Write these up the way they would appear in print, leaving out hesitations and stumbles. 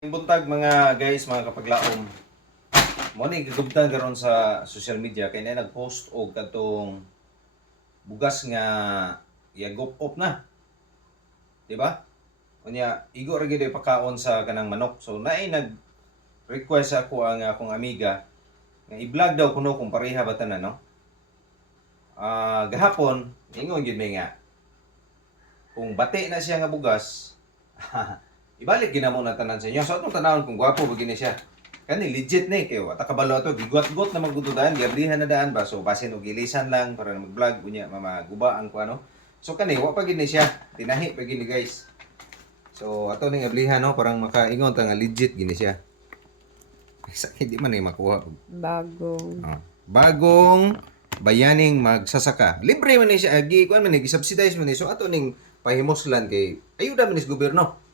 Buntag mga guys, mga kapaglaom. Mo ni gigubtan karon sa social media kay na nag-post og katong bugas nga yagop op na. Di ba? Unya igo ra gyud pakaon sa kanang manok. So naay nag-request ako ang akong amiga nga i-vlog daw kuno kung pareha ba tanan, no? Gahapon ingon gyud may nga kung bati na siya nga bugas ibalik ginamo na tanan sa inyo. So atong tanawon kung gwapo ba gini siya. Kani legit ni kay wata kabalo ato gigwat-got na magdududan, giablihan na daan ba. So basin og ilisan lang para na mag-vlog unya mamaguba ang kuano. So kani wa pa gini siya, tinahi pa gini guys. So ato ning ablihan no parang makaingon ta nga legit gini siya. Sa hindi man ni makuha. Bagong bayaning magsasaka. Libre man ni siya agi kuan man ni subsidize man ni. So ato ning pahimoslan kay ayuda man ni sa gobyerno.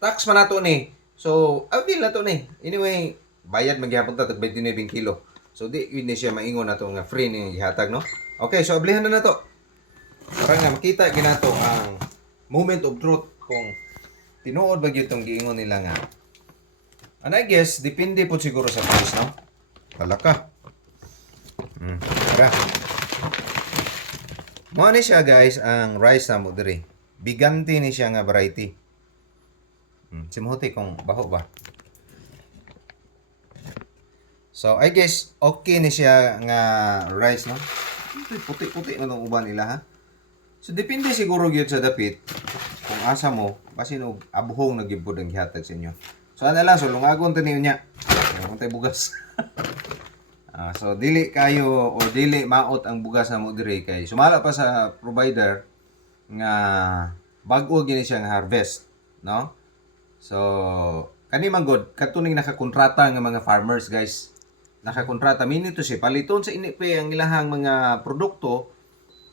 Tax man nato ni. So, avail na to ni. Anyway, bayad maghihapon ta tag 29 kilo. So, di yun ni siya maingon na to nga free ni gihatag, no? Okay, so ablihan na to. Para nga makita ginato ang moment of truth kung tinuod ba gyud tong giingon nila nga. And I guess, depende po siguro sa price, no? Talaka. Tara. Mo ni siya guys ang rice na mo diri. Bigante ni siya nga variety. Simuhuti kung baho ba. So, I guess, okay ni siya nga rice, no? Puti-puti man ang uban nila, ha? So, depende siguro gyud sa dapit. Kung asa mo, basin og abuhong nagibod ang gihatag sa inyo. So, ano lang, so, lungagon tani niya. Kung tayo bugas. So, dili kayo o dili maot ang bugas na mo diri kay sumala pa sa provider nga bag-o gini siya nga harvest, no? So, kani man god katuning nakakontrata nga mga farmers guys. Nakakontrata minito siya paliton sa inipe ang ilahang mga produkto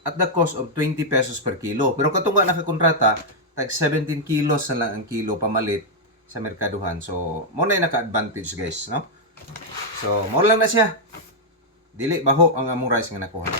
at the cost of 20 pesos per kilo. Pero katong nga nakakontrata tag 17 kilos na lang ang kilo pamalit sa merkaduhan. So, mo na naka-advantage guys, no? So, mo lang na siya. Dili baho ang among rice nga nakuha.